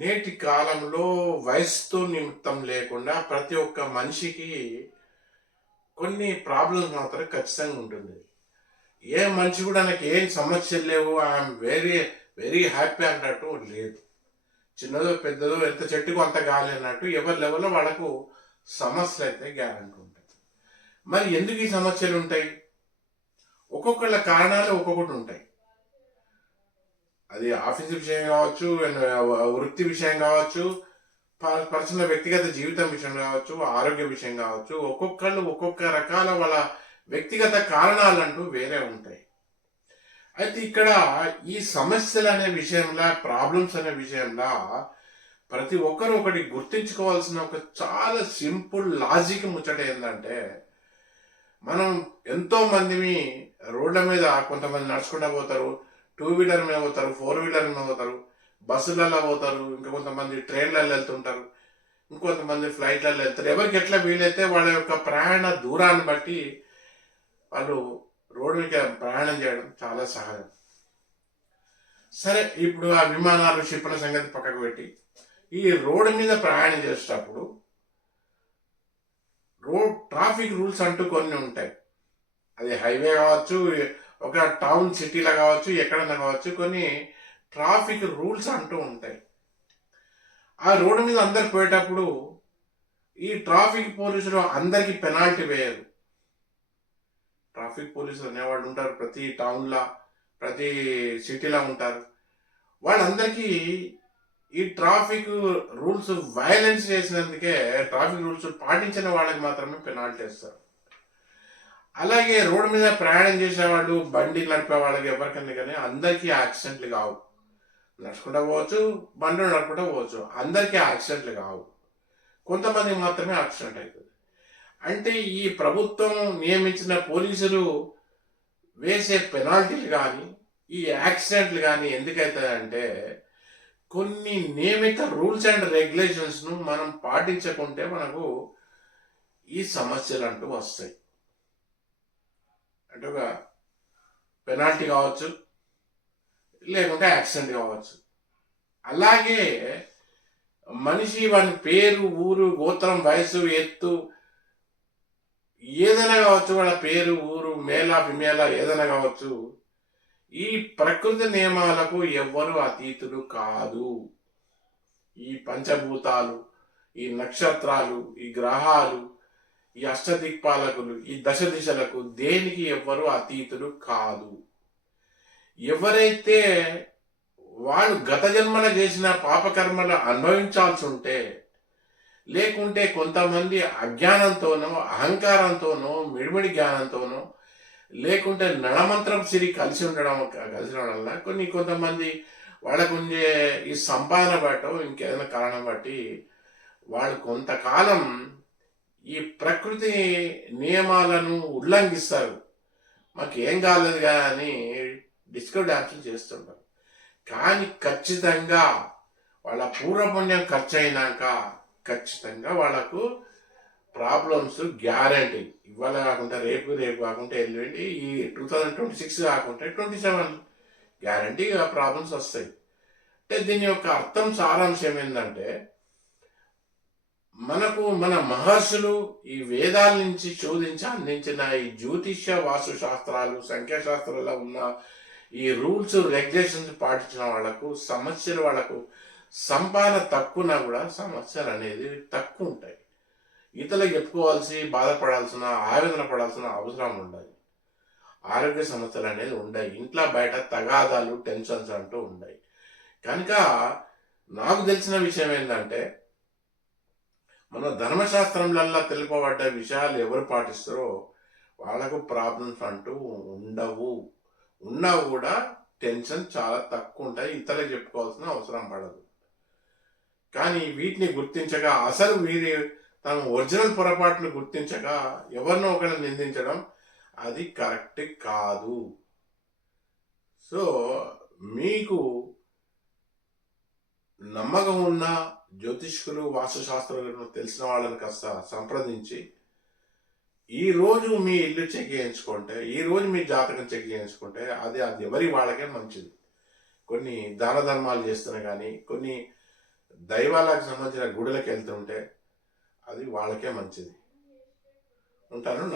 నేటి కాలంలో వయసుతో నిమిత్తం లేకుండా ప్రతి ఒక్క మనిషికి కొన్ని ప్రాబ్లమ్స్ మాత్రం ఖచ్చితంగా ఉంటుంది. ఏ మనిషి కూడా నాకు ఏం సమస్యలు లేవు. ఐఎమ్ వెరీ వెరీ హ్యాపీ అన్నట్టు లేదు. చిన్నదో పెద్దదో ఎంత చెట్టుకు అంత గాలి అన్నట్టు ఎవరి లెవెల్లో వాళ్ళకు సమస్యలు అయితే గ్యారంటీ ఉంటాయి. మరి ఎందుకు ఈ సమస్యలు ఉంటాయి? ఒక్కొక్కళ్ళ కారణాలు ఒక్కొక్కటి ఉంటాయి. అది ఆఫీస్ విషయం కావచ్చు, వృత్తి విషయం కావచ్చు, పర్సనల్ వ్యక్తిగత జీవితం విషయం కావచ్చు, ఆరోగ్య విషయం కావచ్చు. ఒక్కొక్కళ్ళు ఒక్కొక్క రకాల వాళ్ళ వ్యక్తిగత కారణాలంటూ వేరే ఉంటాయి. అయితే ఇక్కడ ఈ సమస్యలు అనే విషయంలో, ప్రాబ్లమ్స్ అనే విషయంలో ప్రతి ఒక్కరు ఒకటి గుర్తించుకోవాల్సిన ఒక చాలా సింపుల్ లాజిక్ ముచ్చట ఏంటంటే, మనం ఎంతో మందిని రోడ్ల మీద కొంతమంది నడుచుకుంటూ పోతారు, టూ వీలర్ మీద పోతారు, ఫోర్ వీలర్ మీద పోతారు, బస్సులలో పోతారు, ఇంకా కొంతమంది ట్రైన్లలో వెళ్తుంటారు, ఇంకొంతమంది ఫ్లైట్లలో వెళ్తారు. ఎవరికి ఎట్లా వీలైతే వాళ్ళ యొక్క ప్రయాణ దూరాన్ని బట్టి వాళ్ళు రోడ్డు మీద ప్రయాణం చేయడం చాలా సహజం. సరే, ఇప్పుడు ఆ విమానాలు షిప్ల సంగతి పక్కకు పెట్టి ఈ రోడ్డు మీద ప్రయాణం చేసేటప్పుడు ట్రాఫిక్ రూల్స్ అంటూ కొన్ని ఉంటాయి. అది హైవే కావచ్చు, ఒక టౌన్ సిటీలో కావచ్చు, ఎక్కడన్నా కావచ్చు, కొన్ని ట్రాఫిక్ రూల్స్ అంటూ ఉంటాయి. ఆ రోడ్డు మీద అందరు పోయేటప్పుడు ఈ ట్రాఫిక్ పోలీసులు అందరికి పెనాల్టీ వేయరు. ట్రాఫిక్ పోలీసులు అనేవాళ్ళు ఉంటారు, ప్రతి టౌన్లో ప్రతి సిటీలో ఉంటారు. వాళ్ళందరికీ ఈ ట్రాఫిక్ రూల్స్ వైలెన్స్ చేసినందుకే, ట్రాఫిక్ రూల్స్ పాటించిన వాళ్ళకి మాత్రమే పెనాల్టీ వేస్తారు. అలాగే రోడ్డు మీద ప్రయాణం చేసేవాళ్ళు, బండి నడిపే వాళ్ళకి ఎవరికన్నా కానీ అందరికీ యాక్సిడెంట్లు కావు. నడుచుకుంటూ పోవచ్చు, బండి నడుపుకుంటూ పోవచ్చు, అందరికీ యాక్సిడెంట్లు కావు. కొంతమంది మాత్రమే యాక్సిడెంట్ అవుతుంది. అంటే ఈ ప్రభుత్వం నియమించిన పోలీసులు వేసే పెనాల్టీలు కానీ, ఈ యాక్సిడెంట్లు కానీ ఎందుకవుతాయంటే, కొన్ని నియమిత రూల్స్ అండ్ రెగ్యులేషన్స్ను మనం పాటించకుంటే మనకు ఈ సమస్యలు అంటూ వస్తాయి. అంటే ఒక పెనాల్టీ కావచ్చు, లేకుంటే యాక్సిడెంట్ కావచ్చు. అలాగే మనిషి వాని పేరు, ఊరు, గోత్రం, వయసు, ఎత్తు ఏదైనా కావచ్చు, వాళ్ళ పేరు, ఊరు, మేళ ఫిమేళ ఏదైనా కావచ్చు, ఈ ప్రకృతి నియమాలకు ఎవ్వరు అతీతులు కాదు. ఈ పంచభూతాలు, ఈ నక్షత్రాలు, ఈ గ్రహాలు, ఈ అష్టదిక్పాలకులు, ఈ దశ దిశలకు దేనికి ఎవ్వరు అతీతులు కాదు. ఎవరైతే వాళ్ళు గత జన్మన చేసిన పాపకర్మలు అనుభవించాల్సి ఉంటే, లేకుంటే కొంతమంది అజ్ఞానంతోనో, అహంకారంతోనో, మిడిమిడి జ్ఞానంతోనో, లేకుంటే నడమంత్రం సిరి కలిసి ఉండడం వల్ల కొంతమంది వాళ్ళకు ఉండే ఈ సంపాదన బట్టో ఇంకేదైనా కారణం బట్టి వాళ్ళు కొంతకాలం ఈ ప్రకృతి నియమాలను ఉల్లంఘిస్తారు. మాకు ఏం కాలేదు కానీ డిస్కో డ్యాన్సులు చేస్తుంటారు. కానీ ఖచ్చితంగా వాళ్ళ పూర్వపుణ్యం ఖర్చు అయినాక ఖచ్చితంగా వాళ్ళకు ప్రాబ్లమ్స్ గ్యారంటీ. ఇవాళ కాకుండా రేపు, రేపు కాకుండా ఎల్లుండి, ఈ 2026 కాకుంటే 27 గ్యారంటీగా ప్రాబ్లమ్స్ వస్తాయి. అంటే దీని యొక్క అర్థం, సారాంశం ఏంటంటే, మనకు మన మహర్షులు ఈ వేదాల నుంచి శోధించి అందించిన ఈ జ్యోతిష్య, వాస్తు శాస్త్రాలు, సంఖ్యాశాస్త్రాల్లో ఉన్న ఈ రూల్స్ రెగ్యులేషన్స్ పాటించిన వాళ్లకు సమస్యలు, వాళ్లకు సంపాదన తక్కువనా కూడా సమస్యలు అనేది తక్కువ ఉంటాయి. ఇతరులకు చెప్పుకోవాల్సి, బాధపడాల్సిన, ఆవేదన పడాల్సిన అవసరం ఉండదు. ఆరోగ్య సమస్యలు అనేది ఉండవు. ఇంట్లో బయట తగాదాలు, టెన్షన్స్ అంటూ ఉండవు. కనుక నాకు తెలిసిన విషయం ఏంటంటే, మన ధర్మశాస్త్రంలల్లా తెలుపబడ్డ విషయాలు ఎవరు పాటిస్తారో వాళ్ళకు ప్రాబ్లమ్స్ అంటూ ఉండవు. ఉన్నా కూడా టెన్షన్ చాలా తక్కువ ఉంటాయి. ఇతరులకు చెప్పుకోవాల్సిన అవసరం పడదు. కానీ వీటిని గుర్తించగా, అసలు వీరి తమ ఒరిజినల్ పొరపాట్లు గుర్తించగా ఎవరినో ఒకరిని నిందించడం అది కరెక్ట్ కాదు. సో మీకు నమ్మకం ఉన్న జ్యోతిష్కులు, వాస్తుశాస్త్రాలను తెలిసిన వాళ్ళని కాస్త సంప్రదించి ఈరోజు మీ ఇల్లు చెక్ చేయించుకుంటే, ఈరోజు మీ జాతకం చెక్ చేయించుకుంటే అది ఎవరి వాళ్ళకే మంచిది. కొన్ని దాన ధర్మాలు చేస్తున్నా కానీ, కొన్ని దైవాలకు సంబంధించిన గుడులకు వెళ్తుంటే అది వాళ్ళకే మంచిది. ఉంటాను.